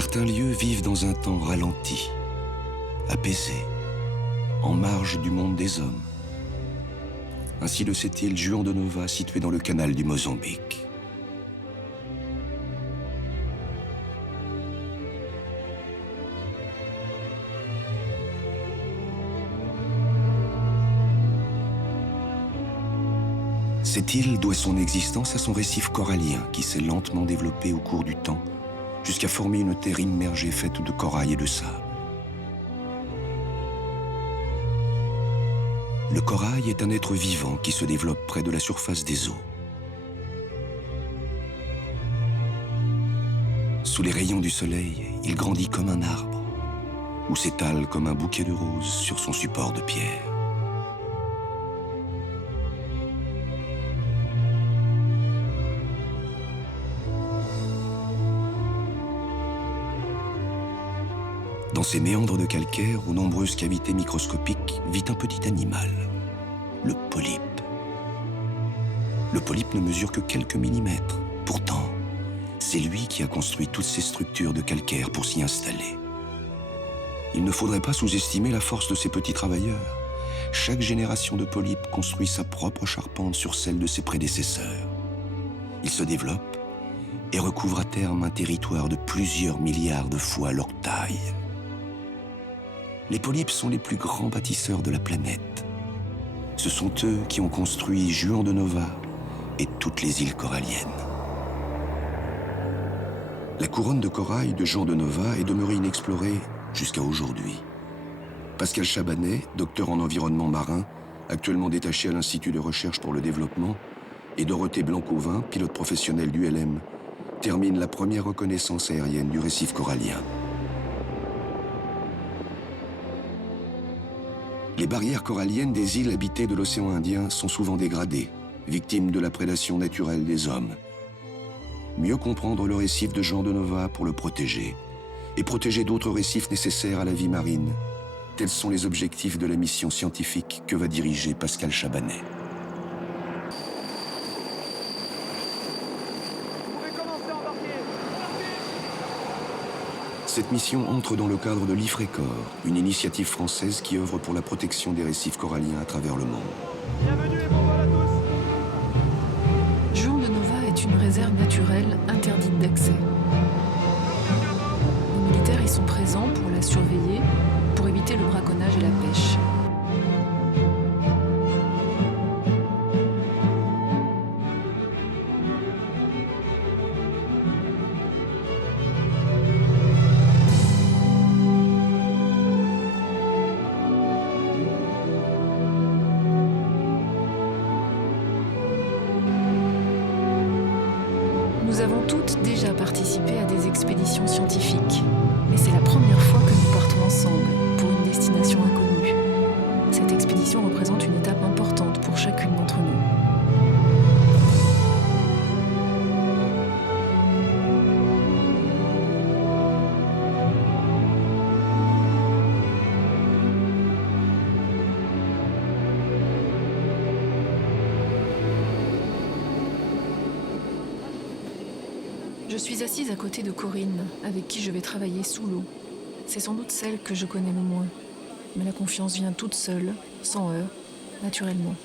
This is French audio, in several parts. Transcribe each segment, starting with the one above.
Certains lieux vivent dans un temps ralenti, apaisé, en marge du monde des hommes. Ainsi le sait-il Juan de Nova, situé dans le canal du Mozambique. Cette île doit son existence à son récif corallien qui s'est lentement développé au cours du temps jusqu'à former une terre immergée faite de corail et de sable. Le corail est un être vivant qui se développe près de la surface des eaux. Sous les rayons du soleil, il grandit comme un arbre ou s'étale comme un bouquet de roses sur son support de pierre. Dans ces méandres de calcaire, aux nombreuses cavités microscopiques, vit un petit animal, le polype. Le polype ne mesure que quelques millimètres. Pourtant, c'est lui qui a construit toutes ces structures de calcaire pour s'y installer. Il ne faudrait pas sous-estimer la force de ces petits travailleurs. Chaque génération de polypes construit sa propre charpente sur celle de ses prédécesseurs. Ils se développent et recouvrent à terme un territoire de plusieurs milliards de fois leur taille. Les polypes sont les plus grands bâtisseurs de la planète. Ce sont eux qui ont construit Juan de Nova et toutes les îles coralliennes. La couronne de corail de Juan de Nova est demeurée inexplorée jusqu'à aujourd'hui. Pascal Chabanet, docteur en environnement marin, actuellement détaché à l'Institut de recherche pour le développement, et Dorothée Blancovin, pilote professionnel d'ULM, terminent la première reconnaissance aérienne du récif corallien. Les barrières coralliennes des îles habitées de l'océan Indien sont souvent dégradées, victimes de la prédation naturelle des hommes. Mieux comprendre le récif de Juan de Nova pour le protéger, et protéger d'autres récifs nécessaires à la vie marine, tels sont les objectifs de la mission scientifique que va diriger Pascal Chabanet. Cette mission entre dans le cadre de l'IFRECOR, une initiative française qui œuvre pour la protection des récifs coralliens à travers le monde. Bienvenue et bon vol à tous. Juan de Nova est une réserve naturelle interdite d'accès. Les militaires y sont présents pour la surveiller, pour éviter le braconnage et la pêche. Nous avons toutes déjà participé à des expéditions scientifiques, mais c'est la première fois que nous partons ensemble pour une destination inconnue. Cette expédition représente une étape importante pour chacune d'entre nous. Je suis assise à côté de Corinne, avec qui je vais travailler sous l'eau. C'est sans doute celle que je connais le moins. Mais la confiance vient toute seule, sans heurts, naturellement.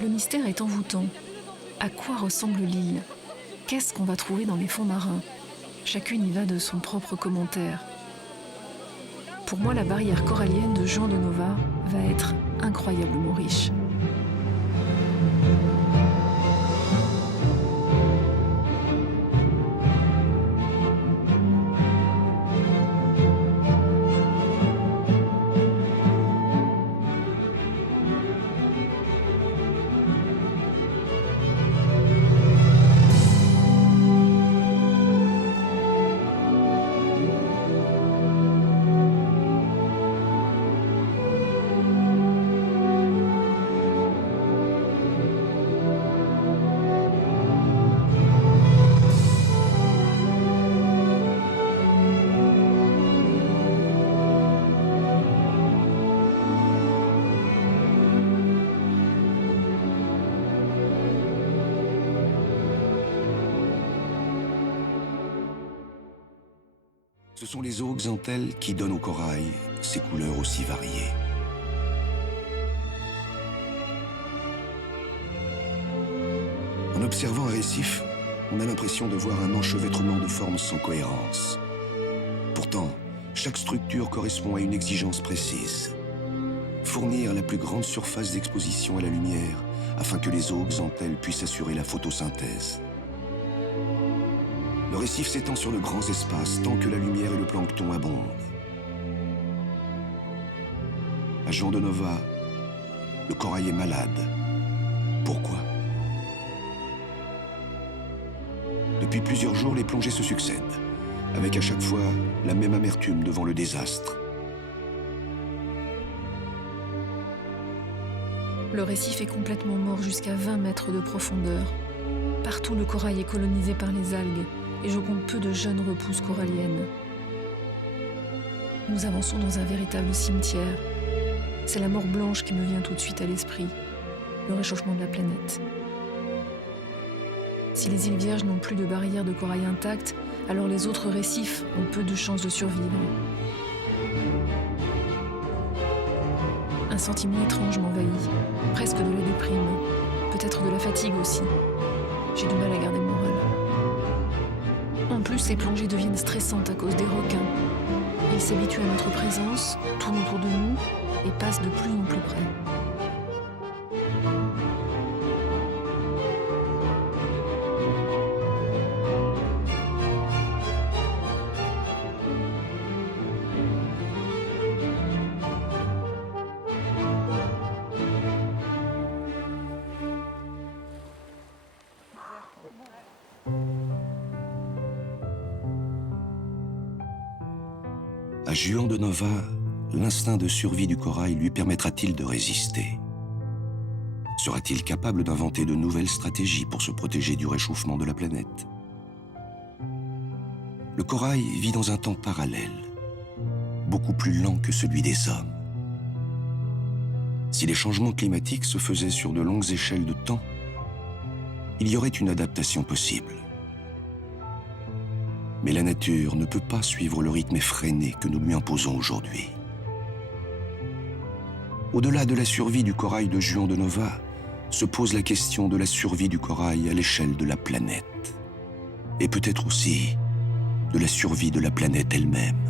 Le mystère est envoûtant. À quoi ressemble l'île? Qu'est-ce qu'on va trouver dans les fonds marins? Chacune y va de son propre commentaire. Pour moi, la barrière corallienne de Juan de Nova va être incroyablement riche. Ce sont les zooxanthelles qui donnent au corail ces couleurs aussi variées. En observant un récif, on a l'impression de voir un enchevêtrement de formes sans cohérence. Pourtant, chaque structure correspond à une exigence précise. Fournir la plus grande surface d'exposition à la lumière afin que les zooxanthelles puissent assurer la photosynthèse. Le récif s'étend sur de grands espaces tant que la lumière et le plancton abondent. À Juan de Nova, le corail est malade. Pourquoi? Depuis plusieurs jours, les plongées se succèdent, avec à chaque fois la même amertume devant le désastre. Le récif est complètement mort jusqu'à 20 mètres de profondeur. Partout, le corail est colonisé par les algues et je compte peu de jeunes repousses coralliennes. Nous avançons dans un véritable cimetière. C'est la mort blanche qui me vient tout de suite à l'esprit, le réchauffement de la planète. Si les îles Vierges n'ont plus de barrières de corail intactes, alors les autres récifs ont peu de chances de survivre. Un sentiment étrange m'envahit, presque de la déprime, peut-être de la fatigue aussi. J'ai du mal à garder le moral. En plus, les plongées deviennent stressantes à cause des requins. Ils s'habituent à notre présence, tournent autour de nous et passent de plus en plus près. À Juan de Nova, l'instinct de survie du corail lui permettra-t-il de résister? Sera-t-il capable d'inventer de nouvelles stratégies pour se protéger du réchauffement de la planète? Le corail vit dans un temps parallèle, beaucoup plus lent que celui des hommes. Si les changements climatiques se faisaient sur de longues échelles de temps, il y aurait une adaptation possible. Mais la nature ne peut pas suivre le rythme effréné que nous lui imposons aujourd'hui. Au-delà de la survie du corail de Juan de Nova, se pose la question de la survie du corail à l'échelle de la planète. Et peut-être aussi de la survie de la planète elle-même.